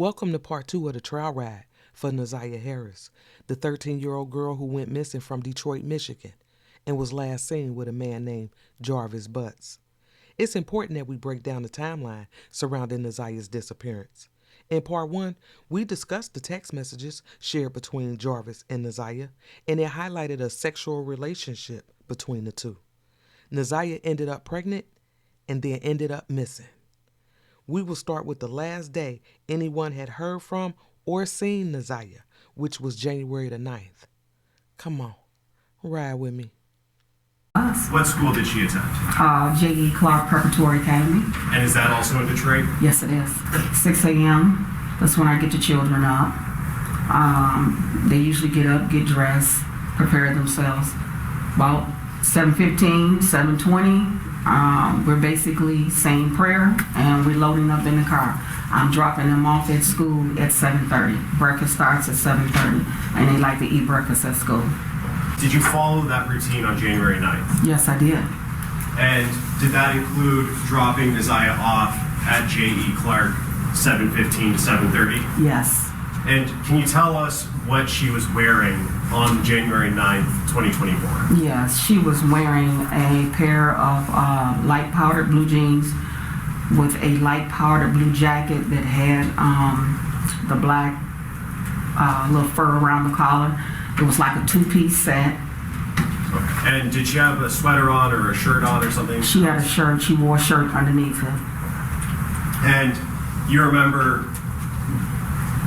Welcome to part 2 of the trial ride for Naziah Harris, the 13-year-old girl who went missing from Detroit, Michigan, and was last seen with a man named Jarvis Butts. It's important that we break down the timeline surrounding Naziah's disappearance. In part 1, we discussed the text messages shared between Jarvis and Naziah, and it highlighted a sexual relationship between the two. Naziah ended up pregnant and then ended up missing. We will start with the last day anyone had heard from or seen Naziah, which was January the 9th. Come on, ride with me. What school did she attend? J.E. Clark Preparatory Academy. And is that also in Detroit? Yes, it is. 6 a.m. That's when I get the children up. They usually get up, get dressed, prepare themselves. About 7:15, 7:20, we're basically saying prayer and we're loading up in the car. I'm dropping them off at school at 7:30. Breakfast starts at 7:30 and they like to eat breakfast at school. Did you follow that routine on January 9th? Yes, I did. And did that include dropping Naziah off at J.E. Clark 7:15 to 7:30? Yes. And can you tell us what she was wearing on January 9th, 2024? Yes, she was wearing a pair of light powdered blue jeans with a light powdered blue jacket that had the black little fur around the collar. It was like a two-piece set. Okay. And did she have a sweater on or a shirt on or something? She had a shirt. She wore a shirt underneath it. And you remember,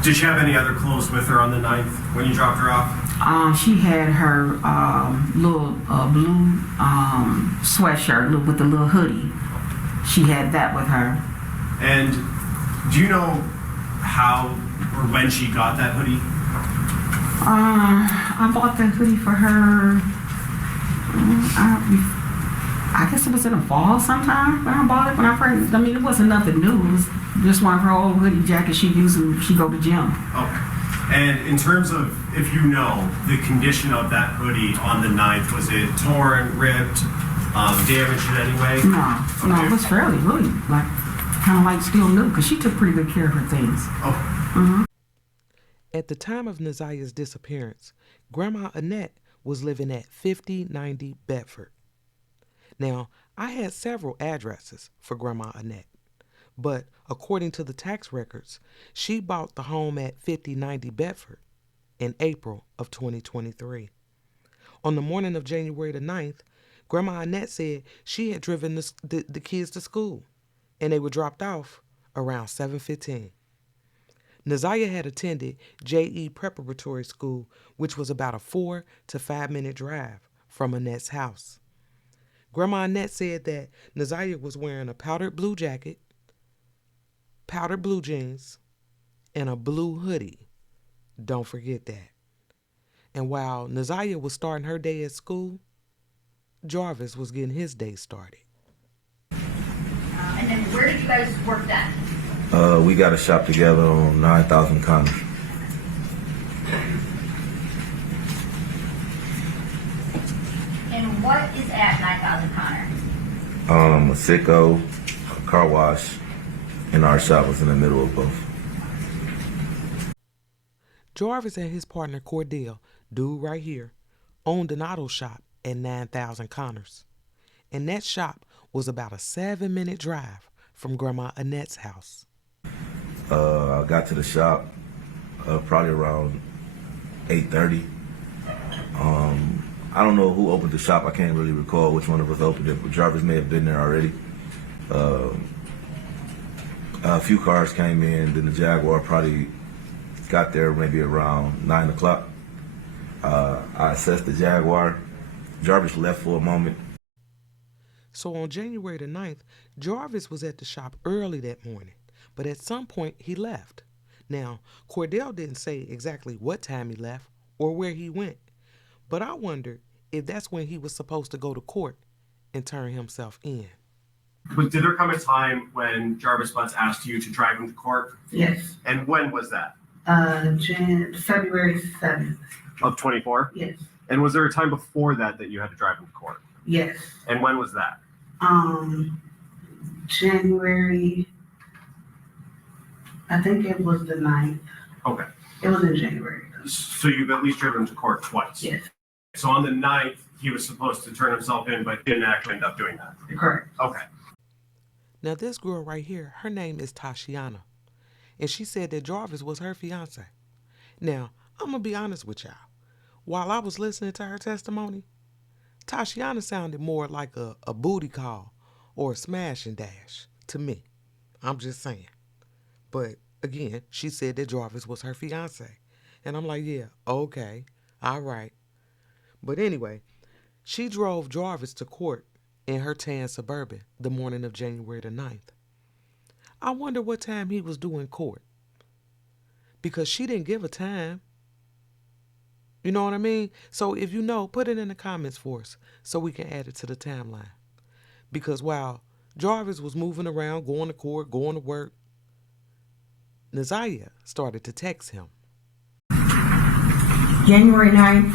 did she have any other clothes with her on the 9th when you dropped her off? She had her little blue sweatshirt with a little hoodie. She had that with her. And do you know how or when she got that hoodie? I bought that hoodie for her. I guess it was in the fall sometime when I bought it. When I first, it wasn't nothing new. It was just one of her old hoodie jackets she used when she go to gym. Okay. And in terms of, if you know, the condition of that hoodie on the 9th, was it torn, ripped, damaged in any way? No, it was fairly, really, kind of like still new, because she took pretty good care of her things. Okay. Mm-hmm. At the time of Naziah's disappearance, Grandma Annette was living at 5090 Bedford. Now, I had several addresses for Grandma Annette, but according to the tax records, she bought the home at 5090 Bedford in April of 2023. On the morning of January the 9th, Grandma Annette said she had driven the kids to school, and they were dropped off around 7:15. Naziah had attended J.E. Preparatory School, which was about a 4 to 5 minute drive from Annette's house. Grandma Annette said that Naziah was wearing a powdered blue jacket, powdered blue jeans, and a blue hoodie. Don't forget that. And while Naziah was starting her day at school, Jarvis was getting his day started. And then where did you guys work then? We got a shop together on 9,000 Connors. And what is at 9,000 Connor? A sicko, a car wash, and our shop was in the middle of both. Jarvis and his partner Cordell, dude right here, owned an auto shop at 9,000 Connors. And that shop was about a 7-minute drive from Grandma Annette's house. I got to the shop probably around 8:30. I don't know who opened the shop. I can't really recall which one of us opened it, but Jarvis may have been there already. A few cars came in, then the Jaguar probably got there maybe around 9 o'clock. I assessed the Jaguar. Jarvis left for a moment. So on January the 9th, Jarvis was at the shop early that morning, but at some point he left. Now, Cordell didn't say exactly what time he left or where he went, but I wondered if that's when he was supposed to go to court and turn himself in. Did there come a time when Jarvis Butts asked you to drive him to court? Yes. And when was that? February 7th. Of 24? Yes. And was there a time before that you had to drive him to court? Yes. And when was that? January I think it was the 9th. Okay. It was in January. So you've at least driven him to court twice? Yes, So on the 9th, he was supposed to turn himself in, but didn't actually end up doing that? correct. Okay. Now, this girl right here, her name is Tashiana, and she said that Jarvis was her fiance. Now, I'm going to be honest with y'all. While I was listening to her testimony, Tashiana sounded more like a booty call or a smash and dash to me. I'm just saying. But again, she said that Jarvis was her fiance. And I'm like, yeah, okay, all right. But anyway, she drove Jarvis to court in her tan Suburban the morning of January the 9th. I wonder what time he was doing court. Because she didn't give a time. You know what I mean? So if you know, put it in the comments for us so we can add it to the timeline. Because while Jarvis was moving around, going to court, going to work, Naziah started to text him. January 9th,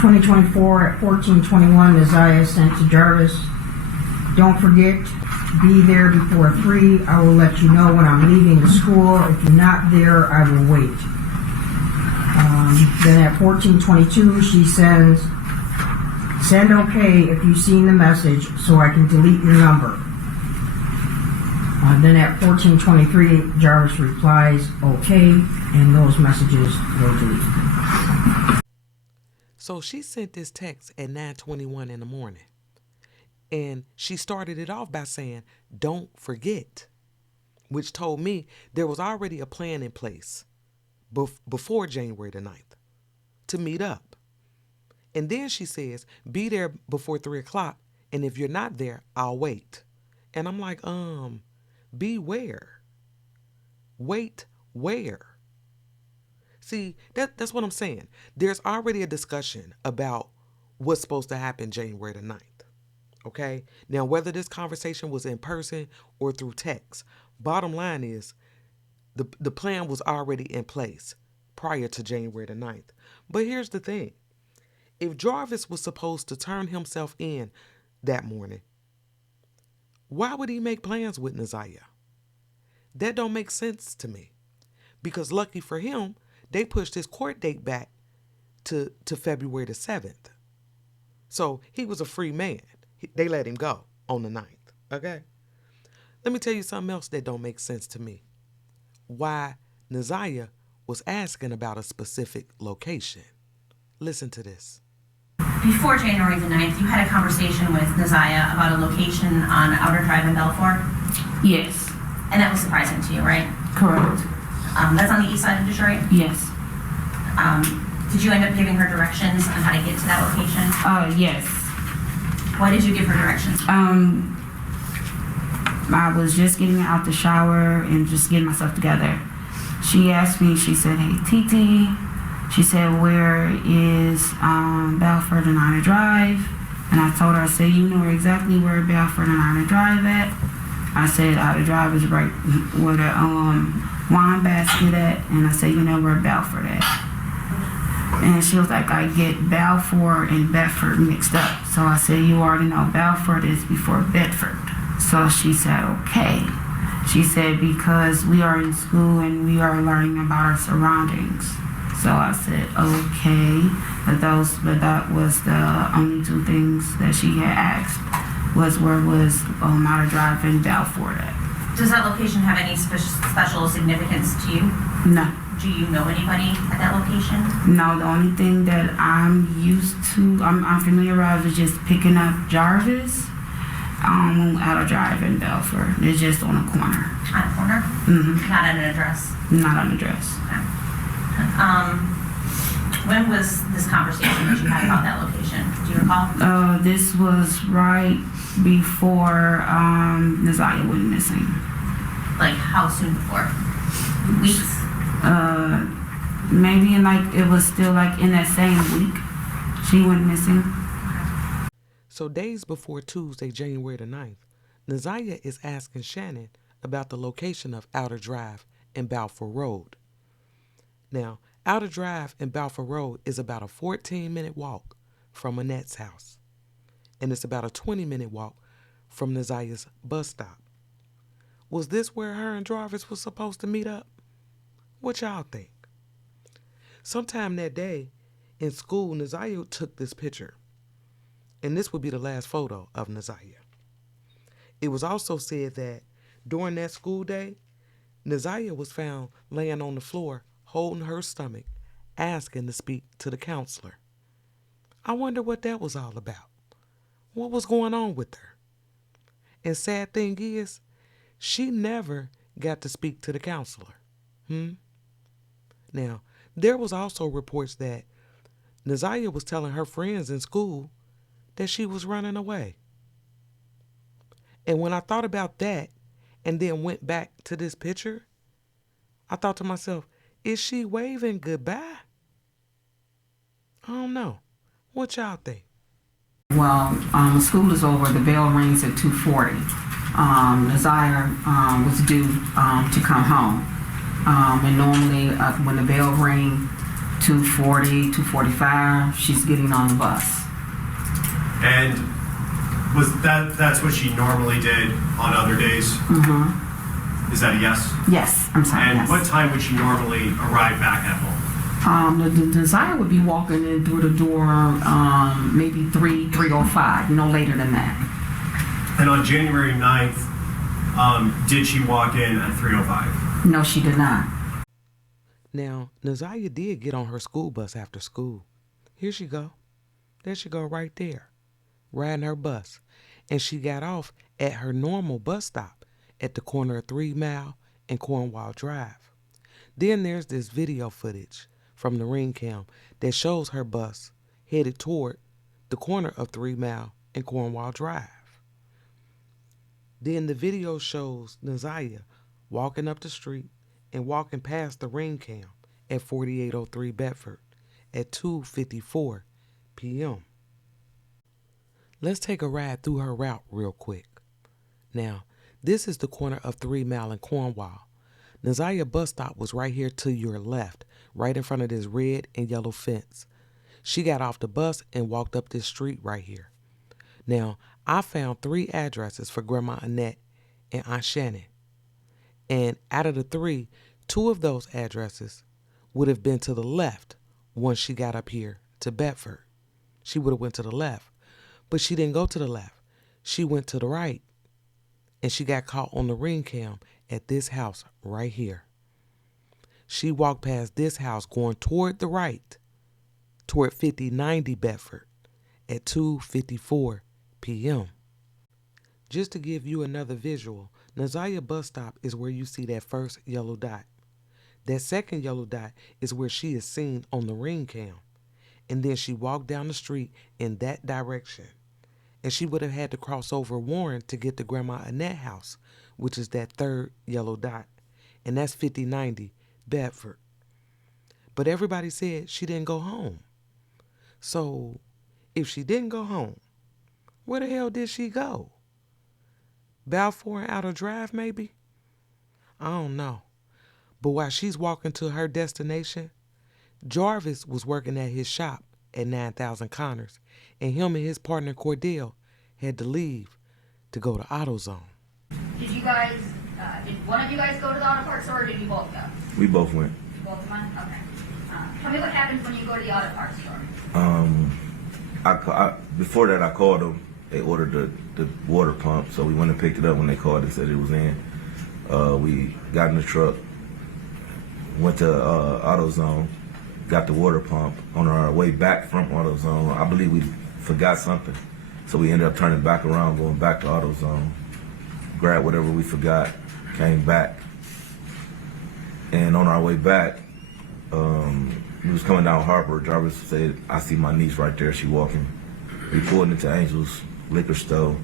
2024 at 14:21, Naziah sent to Jarvis, "Don't forget, be there before 3. I will let you know when I'm leaving the school. If you're not there, I will wait." Then at 14:22, she sends, "Send okay if you've seen the message so I can delete your number." Then at 14:23, Jarvis replies, "Okay," and those messages were deleted. So she sent this text at 9:21 in the morning. And she started it off by saying, "Don't forget," which told me there was already a plan in place before January the 9th to meet up. And then she says, "Be there before 3 o'clock. And if you're not there, I'll wait." And I'm like, be where? Wait where? See, that's what I'm saying. There's already a discussion about what's supposed to happen January the 9th. Okay? Now, whether this conversation was in person or through text, bottom line is the plan was already in place prior to January the 9th. But here's the thing. If Jarvis was supposed to turn himself in that morning, why would he make plans with Naziah? That don't make sense to me. Because lucky for him, they pushed his court date back to February the 7th. So he was a free man. They let him go on the 9th. Okay? Let me tell you something else that don't make sense to me. Why Naziah was asking about a specific location. Listen to this. Before January the 9th, you had a conversation with Naziah about a location on Outer Drive in Belfort, Yes, and that was surprising to you, right? correct. That's on the east side of Detroit. Yes. Did you end up giving her directions on how to get to that location? Yes. Why did you give her directions? I was just getting out the shower and just getting myself together. She asked me, she said, "Hey, Titi," she said, "where is Belford and Outer Drive?" And I told her, I said, "You know exactly where Belford and Outer Drive at." I said, "Outer Drive is right where the wine basket at." And I said, "You know where Belford at?" And she was like, "I get Balfour and Bedford mixed up." So I said, "You already know Belford is before Bedford." So she said, "Okay." She said, "Because we are in school and we are learning about our surroundings." So I said, "Okay." But that was the only two things that she had asked, was where was Outer Drive and Balfour at. Does that location have any special significance to you? No. Do you know anybody at that location? No, the only thing that I'm used to, I'm familiarized with just picking up Jarvis Outer Drive in Belford. It's just on a corner. On a corner? Mm-hmm. Not at an address? Not on the address. Okay. When was this conversation that you had about that location? Do you recall? This was right before Naziah went missing. Like how soon before? Weeks? Maybe it was still in that same week she went missing. So days before Tuesday, January the 9th, Naziah is asking Shannon about the location of Outer Drive and Balfour Road. Now, Outer Drive and Balfour Road is about a 14-minute walk from Annette's house, and it's about a 20-minute walk from Naziah's bus stop, Was this where her and Jarvis was supposed to meet up? What y'all think? Sometime that day in school, Naziah took this picture. And this would be the last photo of Naziah. It was also said that during that school day, Naziah was found laying on the floor, holding her stomach, asking to speak to the counselor. I wonder what that was all about. What was going on with her? And sad thing is, she never got to speak to the counselor. Now, there was also reports that Naziah was telling her friends in school that she was running away. And when I thought about that and then went back to this picture, I thought to myself, is she waving goodbye? I don't know. What y'all think? Well, when school is over, the bell rings at 2:40. Naziah was due to come home. And normally when the bell rings, 2:40, 2:45, she's getting on the bus. And was that's what she normally did on other days? Mm-hmm. Is that a yes? Yes, I'm sorry. And yes. what time would she normally arrive back at home? The Naziah would be walking in through the door maybe 3:05, no later than that. And on January 9th, did she walk in at 3:05? No, she did not. Now, Naziah did get on her school bus after school. Here she go. There she go right there, riding her bus. And she got off at her normal bus stop at the corner of 3 Mile and Cornwall Drive. Then there's this video footage from the ring cam that shows her bus headed toward the corner of 3 Mile and Cornwall Drive. Then the video shows Naziah walking up the street and walking past the ring cam at 4803 Bedford at 2:54 p.m. Let's take a ride through her route real quick. Now, this is the corner of 3 Mile and Cornwall. Naziah bus stop was right here to your left, right in front of this red and yellow fence. She got off the bus and walked up this street right here. Now, I found 3 addresses for Grandma Annette and Aunt Shannon. And out of the 3, 2 of those addresses would have been to the left once she got up here to Bedford. She would have went to the left, but she didn't go to the left. She went to the right, and she got caught on the ring cam at this house right here. She walked past this house going toward the right, toward 5090 Bedford at 2:54 p.m. Just to give you another visual, Naziah bus stop is where you see that first yellow dot. That second yellow dot is where she is seen on the ring cam. And then she walked down the street in that direction. And she would have had to cross over Warren to get to Grandma Annette house, which is that third yellow dot. And that's 5090 Bedford. But everybody said she didn't go home. So if she didn't go home, where the hell did she go? Balfour and Outer Drive, maybe? I don't know. But while she's walking to her destination, Jarvis was working at his shop at 9000 Connors, and him and his partner Cordell had to leave to go to AutoZone. Did you guys, did one of you guys go to the auto parts store, or did you both go? We both went. You both went? Okay. Tell me what happens when you go to the auto parts store. Before that, I called them. They ordered the water pump, so we went and picked it up when they called and said it was in. We got in the truck, went to AutoZone, got the water pump. On our way back from AutoZone, I believe we forgot something, so we ended up turning back around, going back to AutoZone, grabbed whatever we forgot, came back, and on our way back, we was coming down Harper. Jarvis said, "I see my niece right there. She walking." We pulled into Angel's liquor store.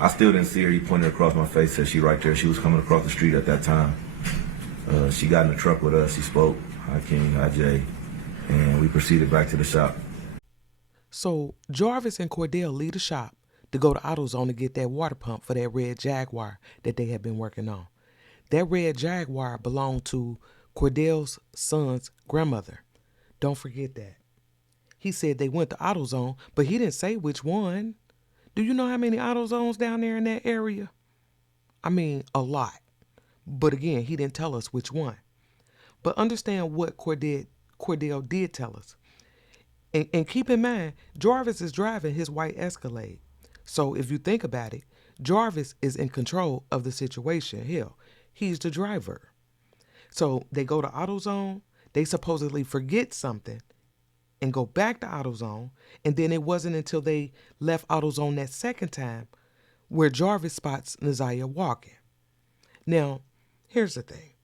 I still didn't see her. He pointed across my face, said she right there. She was coming across the street at that time. She got in the truck with us. She spoke, "Hi King, hi Jay," and we proceeded back to the shop. So Jarvis and Cordell leave the shop to go to AutoZone to get that water pump for that red Jaguar that they had been working on. That red Jaguar belonged to Cordell's son's grandmother. Don't forget that. He said they went to AutoZone, but he didn't say which one. Do you know how many AutoZones down there in that area? I mean, a lot. But again, he didn't tell us which one. But understand what Cordell did tell us. And keep in mind, Jarvis is driving his white Escalade. So if you think about it, Jarvis is in control of the situation. Hell, he's the driver. So they go to AutoZone, they supposedly forget something and go back to AutoZone. And then it wasn't until they left AutoZone that second time where Jarvis spots Naziah walking. Now, here's the thing.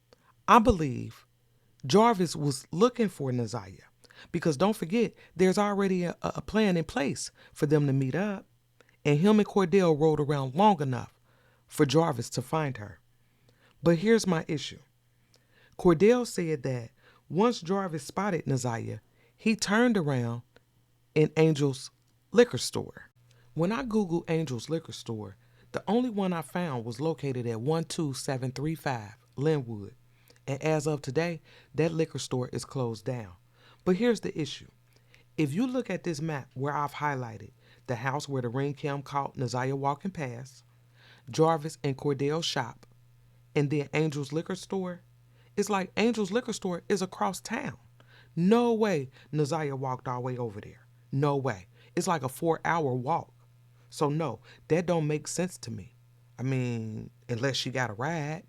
I believe Jarvis was looking for Naziah because don't forget, there's already a plan in place for them to meet up. And him and Cordell rode around long enough for Jarvis to find her. But here's my issue. Cordell said that once Jarvis spotted Naziah, he turned around in Angel's liquor store. When I Googled Angel's liquor store, the only one I found was located at 12735 Linwood. And as of today, that liquor store is closed down. But here's the issue. If you look at this map where I've highlighted the house where the ring cam caught Naziah walking past, Jarvis and Cordell's shop, and then Angel's liquor store, it's like Angel's liquor store is across town. No way Naziah walked all the way over there. No way. It's like a 4-hour walk. So no, that don't make sense to me. I mean, unless she got a ride.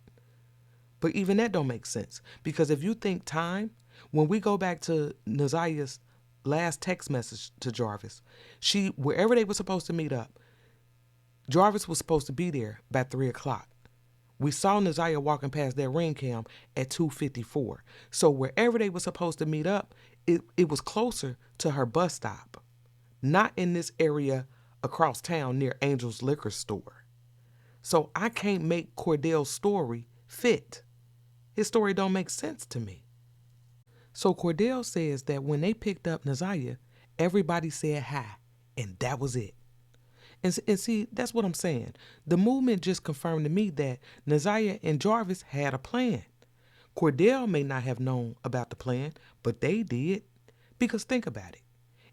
But even that don't make sense. Because if you think time, when we go back to Naziah's last text message to Jarvis, wherever they were supposed to meet up, Jarvis was supposed to be there by 3 o'clock. We saw Naziah walking past that ring cam at 2:54. So wherever they were supposed to meet up, it was closer to her bus stop, not in this area across town near Angel's liquor store. So I can't make Cordell's story fit. His story don't make sense to me. So Cordell says that when they picked up Naziah, everybody said hi, and that was it. And see, that's what I'm saying. The movement just confirmed to me that Naziah and Jarvis had a plan. Cordell may not have known about the plan, but they did. Because think about it.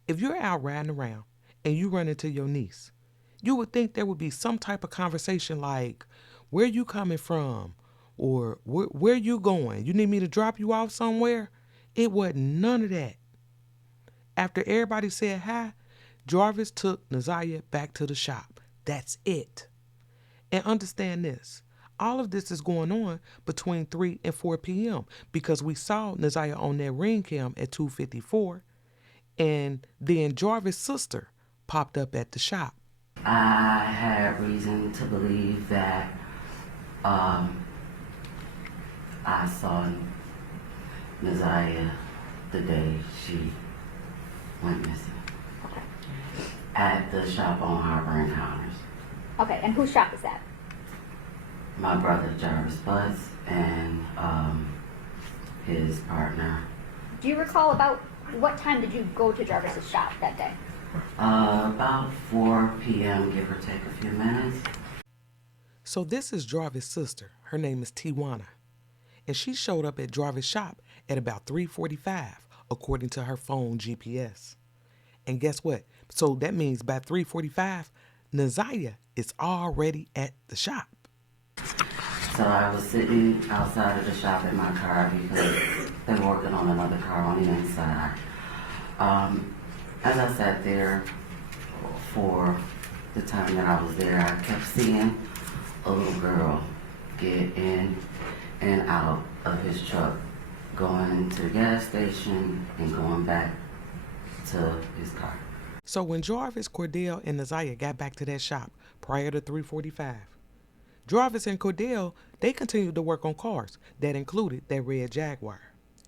If you're out riding around and you run into your niece, you would think there would be some type of conversation like, where you coming from? Or where you going? You need me to drop you off somewhere? It wasn't none of that. After everybody said hi, Jarvis took Naziah back to the shop. That's it. And understand this. All of this is going on between 3 and 4 p.m. because we saw Naziah on that ring cam at 2:54. And then Jarvis' sister popped up at the shop. I had reason to believe that I saw Naziah the day she went missing at the shop on Harbor Encounters. Okay, and whose shop is that? My brother Jarvis Butts and his partner. Do you recall about what time did you go to Jarvis's shop that day? About 4 p.m., give or take a few minutes. So this is Jarvis' sister. Her name is Tiwana. And she showed up at Jarvis' shop at about 3:45, according to her phone GPS. And guess what? So that means by 3:45, Naziah is already at the shop. So I was sitting outside of the shop in my car because they were working on another car on the inside. As I sat there for the time that I was there, I kept seeing a little girl get in and out of his truck, going to the gas station and going back to his car. So when Jarvis, Cordell, and Naziah got back to that shop prior to 3:45, Jarvis and Cordell, they continued to work on cars that included that red Jaguar.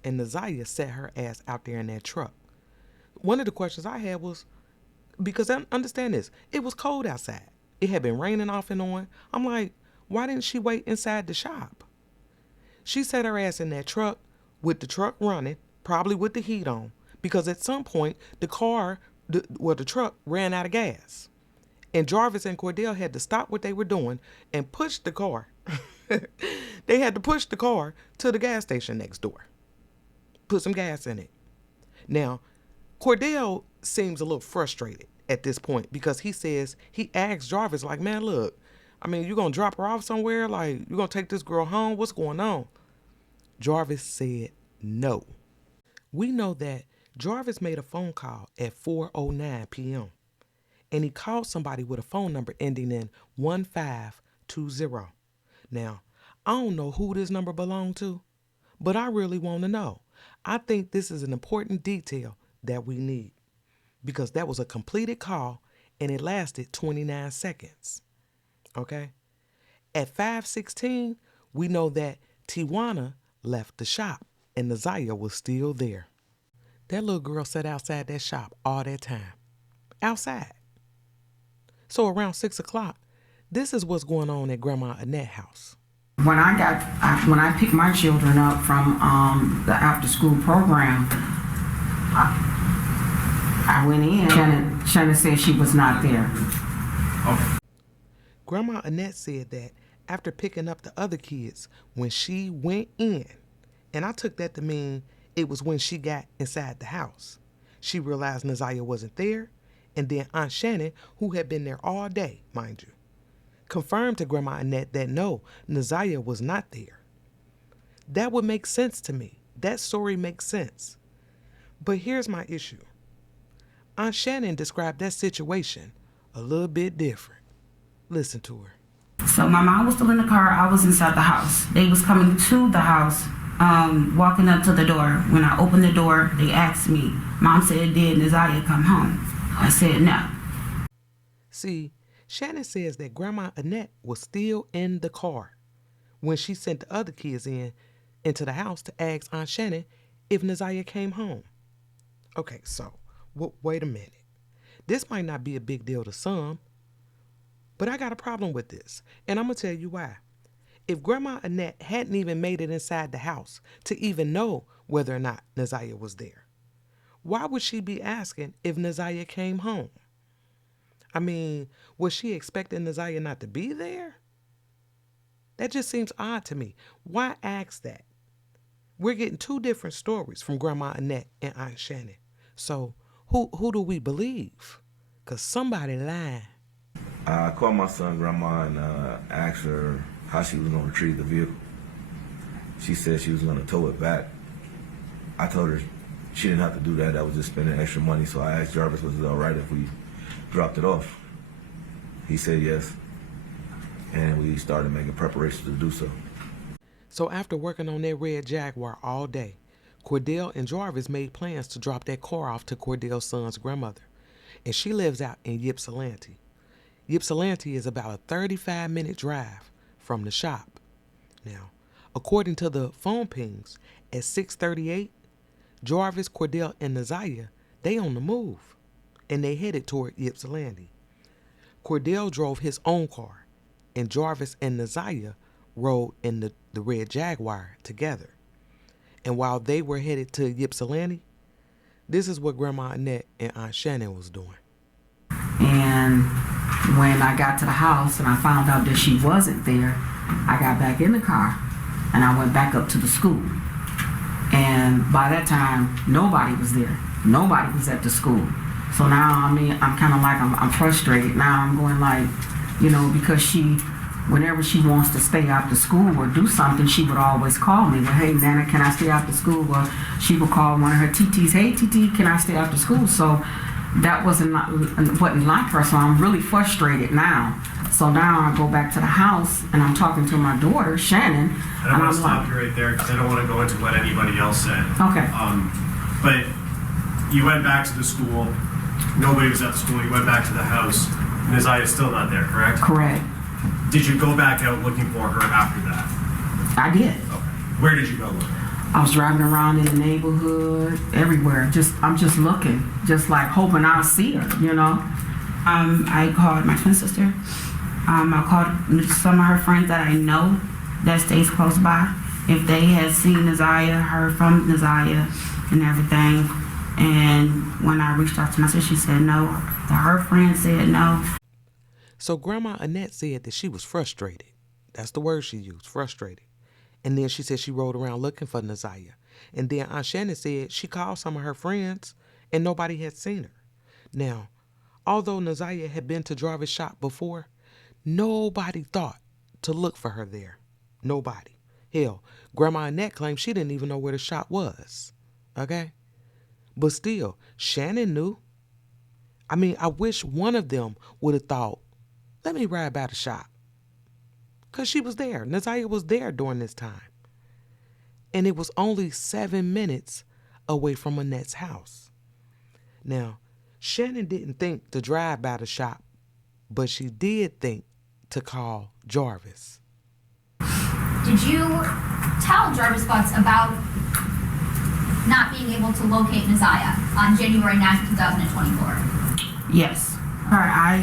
And Naziah set her ass out there in that truck. One of the questions I had was, because I understand this, it was cold outside. It had been raining off and on. I'm like, why didn't she wait inside the shop? She set her ass in that truck with the truck running, probably with the heat on, because at some point the truck ran out of gas. And Jarvis and Cordell had to stop what they were doing and push the car. They had to push the car to the gas station next door. Put some gas in it. Now, Cordell seems a little frustrated at this point because he says, he asks Jarvis like, man, look, I mean, you gonna drop her off somewhere? Like, you gonna take this girl home? What's going on? Jarvis said no. We know that Jarvis made a phone call at 4:09 p.m. and he called somebody with a phone number ending in 1520. Now, I don't know who this number belonged to, but I really want to know. I think this is an important detail that we need because that was a completed call and it lasted 29 seconds. Okay? At 5:16, we know that Tijuana left the shop and Naziah was still there. That little girl sat outside that shop all that time. Outside. So around 6 o'clock, this is what's going on at Grandma Annette's house. When I picked my children up from the after school program, I went in. Shannon said she was not there. Okay. Grandma Annette said that after picking up the other kids, when she went in, and I took that to mean it was when she got inside the house, she realized Naziah wasn't there, and then Aunt Shannon, who had been there all day, mind you, confirmed to Grandma Annette that no, Naziah was not there. That would make sense to me. That story makes sense. But here's my issue. Aunt Shannon described that situation a little bit different. Listen to her. So my mom was still in the car. I was inside the house. They was coming to the house, walking up to the door. When I opened the door, they asked me, Mom said, did Naziah come home? I said no. See, Shannon says that Grandma Annette was still in the car when she sent the other kids into the house to ask Aunt Shannon if Naziah came home. Okay, so, wait a minute. This might not be a big deal to some, but I got a problem with this, and I'm going to tell you why. If Grandma Annette hadn't even made it inside the house to even know whether or not Naziah was there, why would she be asking if Naziah came home? I mean, was she expecting Naziah not to be there? That just seems odd to me. Why ask that? We're getting two different stories from Grandma Annette and Aunt Shannon. So who do we believe? Because somebody lying. I called my son grandma and asked her how she was going to retrieve the vehicle. She said she was going to tow it back. I told her she didn't have to do that. That was just spending extra money. So I asked Jarvis, was it all right if we dropped it off? He said yes. And we started making preparations to do so. So after working on that red Jaguar all day, Cordell and Jarvis made plans to drop that car off to Cordell's son's grandmother. And she lives out in Ypsilanti. Ypsilanti is about a 35-minute drive from the shop. Now, according to the phone pings, at 6:38, Jarvis, Cordell, and Naziah, they on the move, and they headed toward Ypsilanti. Cordell drove his own car, and Jarvis and Naziah rode in the red Jaguar together. And while they were headed to Ypsilanti, this is what Grandma Annette and Aunt Shannon was doing. And when I got to the house and I found out that she wasn't there, I got back in the car and I went back up to the school. And by that time, nobody was there. Nobody was at the school. So now, I mean, I'm kind of like, I'm frustrated. Now I'm going like, you know, because whenever she wants to stay after school or do something, she would always call me. Well, hey, Nana, can I stay after school? Or she would call one of her TTs, hey, TT, can I stay after school? So that wasn't like her. So I'm really frustrated now. So now I go back to the house and I'm talking to my daughter, Shannon. And I'm going to stop you right there because I don't want to go into what anybody else said. Okay. But you went back to the school. Nobody was at the school. You went back to the house. Naziah is still not there, correct? Correct. Did you go back out looking for her after that? I did. Okay. Where did you go looking? I was driving around in the neighborhood, everywhere. I'm just looking, just like hoping I'll see her, you know. I called my twin sister. I called some of her friends that I know that stays close by. If they had seen Naziah, heard from Naziah and everything. And when I reached out to my sister, she said no. Her friend said no. So Grandma Annette said that she was frustrated. That's the word she used, frustrated. And then she said she rode around looking for Naziah. And then Aunt Shannon said she called some of her friends and nobody had seen her. Now, although Naziah had been to Jarvis' shop before, Nobody thought to look for her there. Nobody. Hell, Grandma Annette claimed she didn't even know where the shop was. Okay? But still, Shannon knew. I mean, I wish one of them would have thought, let me ride by the shop. Because she was there. Naziah was there during this time. And it was only 7 minutes away from Annette's house. Now, Shannon didn't think to drive by the shop, but she did think to call Jarvis. Did you tell Jarvis Butts about not being able to locate Naziah on January 9th, 2024? Yes. I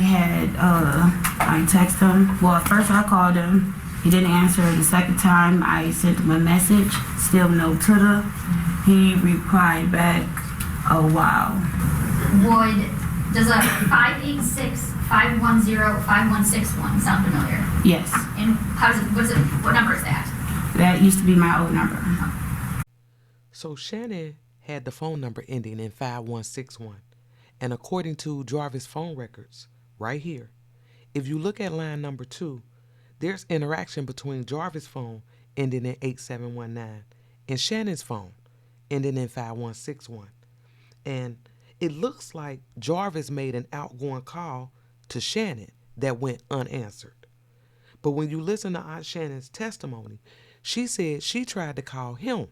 texted him. Well, at first I called him. He didn't answer. The second time I sent him a message, still no tutor. He replied back, oh wow. Does a 586-510-5161 sound familiar? Yes. And what number is that? That used to be my old number. So Shannon had the phone number ending in 5161. And according to Jarvis' phone records, right here, if you look at line number 2, there's interaction between Jarvis' phone ending in 8719 and Shannon's phone ending in 5161. And it looks like Jarvis made an outgoing call to Shannon that went unanswered. But when you listen to Aunt Shannon's testimony, she said she tried to call him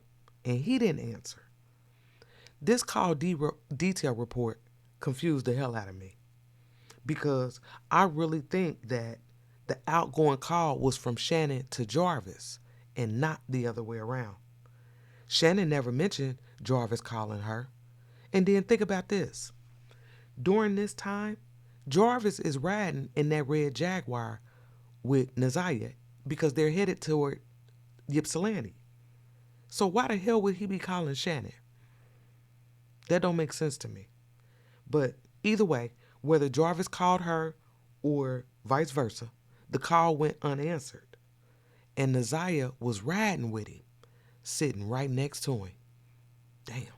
and he didn't answer. This call detail report confused the hell out of me because I really think that the outgoing call was from Shannon to Jarvis and not the other way around. Shannon never mentioned Jarvis calling her. And then think about this. During this time, Jarvis is riding in that red Jaguar with Naziah because they're headed toward Ypsilanti. So why the hell would he be calling Shannon? That don't make sense to me. But either way, whether Jarvis called her or vice versa, the call went unanswered. And Naziah was riding with him, sitting right next to him. Damn.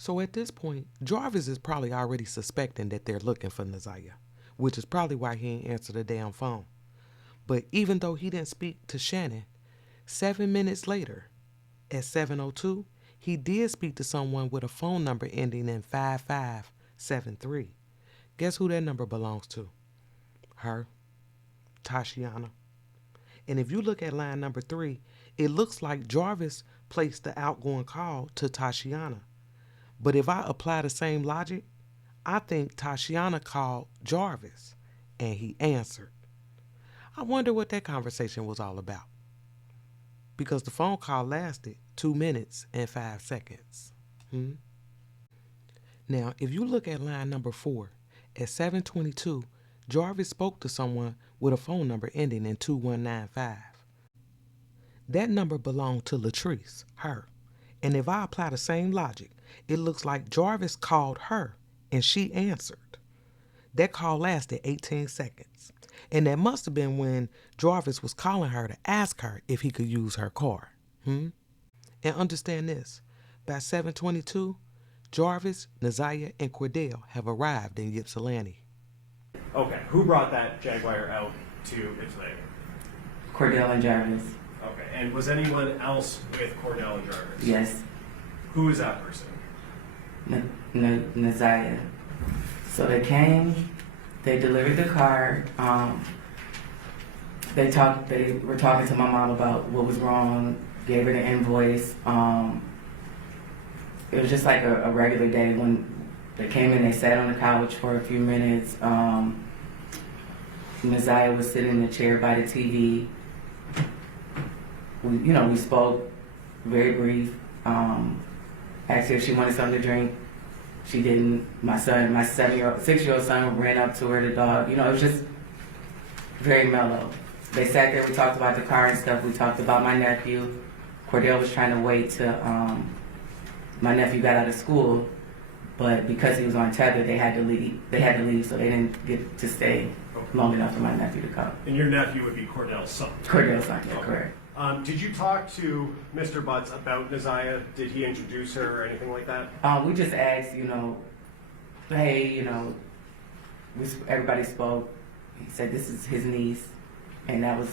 So at this point, Jarvis is probably already suspecting that they're looking for Naziah, which is probably why he ain't answered the damn phone. But even though he didn't speak to Shannon, 7 minutes later, at 7:02, he did speak to someone with a phone number ending in 5573. Guess who that number belongs to? Her, Tashiana. And if you look at line number 3, it looks like Jarvis placed the outgoing call to Tashiana. But if I apply the same logic, I think Tashiana called Jarvis and he answered. I wonder what that conversation was all about. Because the phone call lasted 2 minutes and 5 seconds. Now, if you look at line number 4, at 7:22, Jarvis spoke to someone with a phone number ending in 2195. That number belonged to Latrice, her. And if I apply the same logic, it looks like Jarvis called her and she answered. That call lasted 18 seconds. And that must have been when Jarvis was calling her to ask her if he could use her car. And understand this, by 7:22, Jarvis, Naziah, and Cordell have arrived in Ypsilanti. Okay, who brought that Jaguar out to Ypsilanti? Cordell and Jarvis. Okay, and was anyone else with Cordell and Jarvis? Yes. Who is that person? Naziah. So they came, they delivered the car. They were talking to my mom about what was wrong, gave her the invoice. It was just like a regular day when they came in, they sat on the couch for a few minutes. Naziah was sitting in the chair by the TV. We spoke, very brief. Asked her if she wanted something to drink. She didn't. My 6-year-old son ran up to her, the dog. It was just very mellow. They sat there, we talked about the car and stuff. We talked about my nephew. Cordell was trying to wait till my nephew got out of school, but because he was on tether, they had to leave, so they didn't get to stay long enough for my nephew to come. And your nephew would be Cordell's son? Cordell's son, yeah, correct. Did you talk to Mr. Butts about Naziah? Did he introduce her or anything like that? We just asked, hey, everybody spoke. He said this is his niece, and that was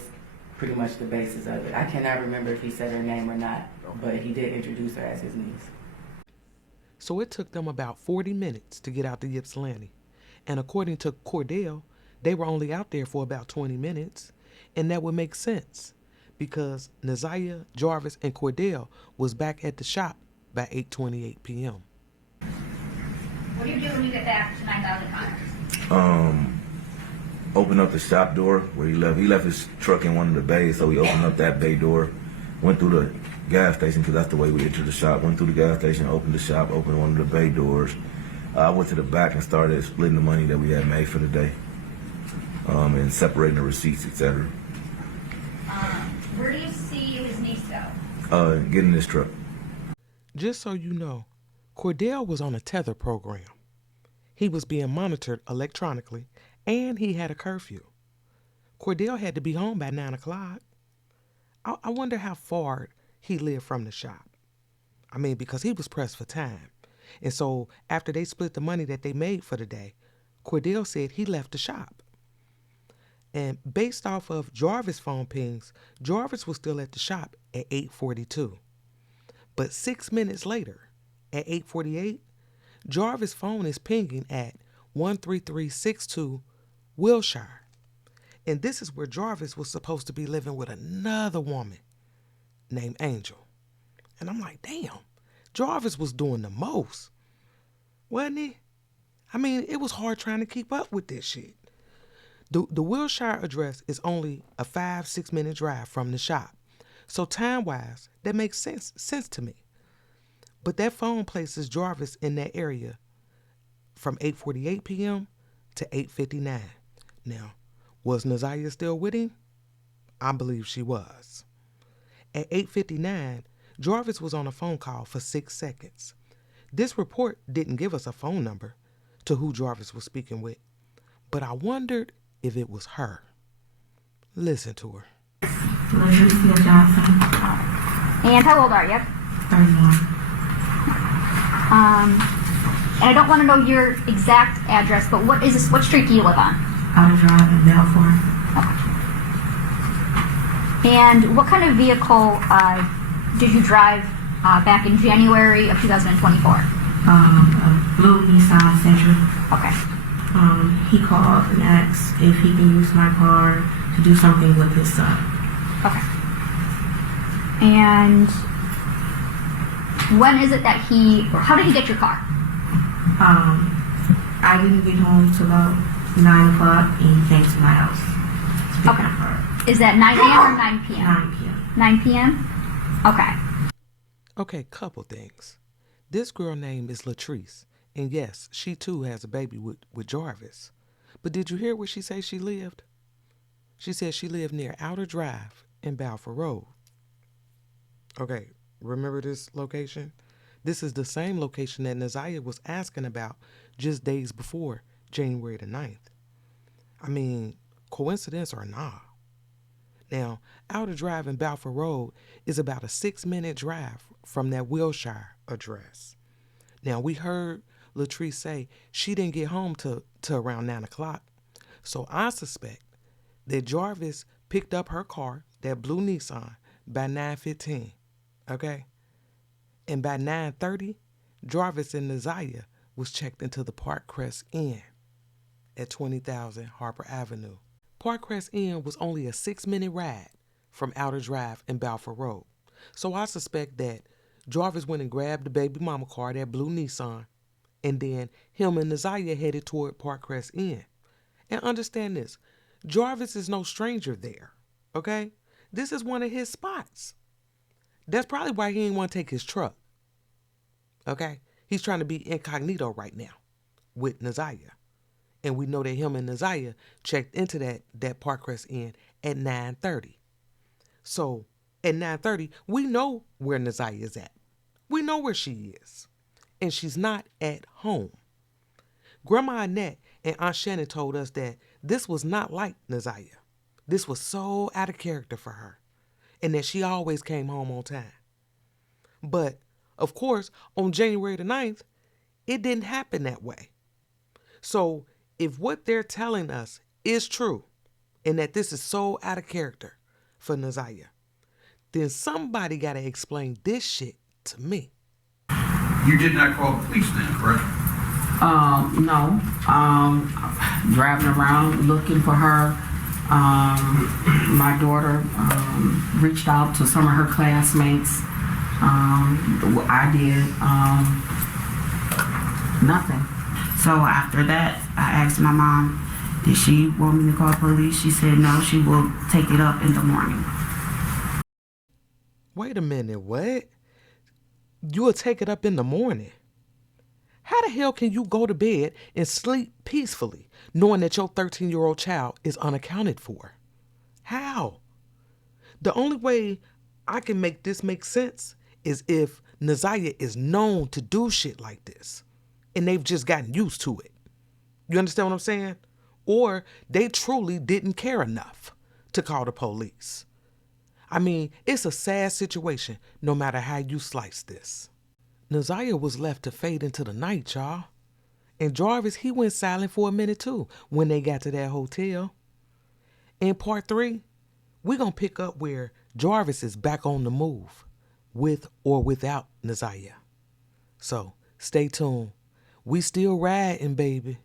pretty much the basis of it. I cannot remember if he said her name or not, but he did introduce her as his niece. So it took them about 40 minutes to get out to Ypsilanti. And according to Cordell, they were only out there for about 20 minutes. And that would make sense because Naziah, Jarvis, and Cordell was back at the shop by 8:28 p.m. What do you do when you get back to 9,000 Connors? Opened up the shop door where he left. He left his truck in one of the bays, so we opened up that bay door, went through the gas station because that's the way we entered the shop. Went through the gas station, opened the shop, opened one of the bay doors. I went to the back and started splitting the money that we had made for the day, and separating the receipts, etc. Where do you see his niece go? Getting this truck. Just so you know, Cordell was on a tether program. He was being monitored electronically, and he had a curfew. Cordell had to be home by 9 o'clock. I wonder how far he lived from the shop. I mean, because he was pressed for time. And so after they split the money that they made for the day, Cordell said he left the shop. And based off of Jarvis' phone pings, Jarvis was still at the shop at 8:42. But 6 minutes later, at 8:48, Jarvis' phone is pinging at 13362 Wilshire. And this is where Jarvis was supposed to be living with another woman named Angel. And I'm like, damn, Jarvis was doing the most, wasn't he? I mean, it was hard trying to keep up with this shit. The Wilshire address is only a 5-6 minute drive from the shop. So time-wise, that makes sense to me. But that phone places Jarvis in that area from 8:48 p.m. to 8:59. Now, was Naziah still with him? I believe she was. At 8:59, Jarvis was on a phone call for 6 seconds. This report didn't give us a phone number to who Jarvis was speaking with, but I wondered if it was her. Listen to her. Naziah Johnson, And how old are you? 31. And I don't want to know your exact address, but what street do you live on? Outer Drive in Belfort. And what kind of vehicle did you drive back in January of 2024? A blue Nissan Sentra. Okay. He called and asked if he can use my car to do something with his son. Okay. And when is it that how did he get your car? I didn't get home till about 9 o'clock and he came to my house to pick my car. Is that 9 a.m. or 9 p.m.? 9 p.m. 9 p.m.? Okay. Okay, couple things. This girl name is Latrice, and yes, she too has a baby with Jarvis. But did you hear where she said she lived? She said she lived near Outer Drive in Balfour Road. Okay, remember this location? This is the same location that Naziah was asking about just days before January the 9th. I mean, coincidence or not? Now, Outer Drive in Balfour Road is about a 6-minute drive from that Wilshire address. Now, we heard Latrice say she didn't get home to around 9 o'clock. So I suspect that Jarvis picked up her car, that blue Nissan, by 9:15, okay? And by 9:30, Jarvis and Naziah was checked into the Park Crest Inn at 20,000 Harper Avenue. Park Crest Inn was only a 6-minute ride from Outer Drive and Balfour Road. So I suspect that Jarvis went and grabbed the baby mama car, that blue Nissan, and then him and Naziah headed toward Park Crest Inn. And understand this, Jarvis is no stranger there, okay? This is one of his spots. That's probably why he didn't want to take his truck, okay? He's trying to be incognito right now with Naziah. And we know that him and Naziah checked into that Park Crest Inn at 9:30. So at 9:30, we know where Naziah is at. We know where she is. And she's not at home. Grandma Annette and Aunt Shannon told us that this was not like Naziah. This was so out of character for her. And that she always came home on time. But, of course, on January the 9th, it didn't happen that way. So if what they're telling us is true and that this is so out of character for Naziah, then somebody got to explain this shit to me. You did not call the police then, correct? No. Driving around looking for her. My daughter reached out to some of her classmates. I did. Nothing. So after that, I asked my mom, did she want me to call police? She said no, she will take it up in the morning. Wait a minute, what? You will take it up in the morning? How the hell can you go to bed and sleep peacefully knowing that your 13-year-old child is unaccounted for? How? The only way I can make this make sense is if Naziah is known to do shit like this and they've just gotten used to it. You understand what I'm saying? Or they truly didn't care enough to call the police. I mean, it's a sad situation no matter how you slice this. Naziah was left to fade into the night, y'all. And Jarvis, he went silent for a minute too when they got to that hotel. In part 3, we're going to pick up where Jarvis is back on the move, with or without Naziah. So stay tuned. We still riding, baby.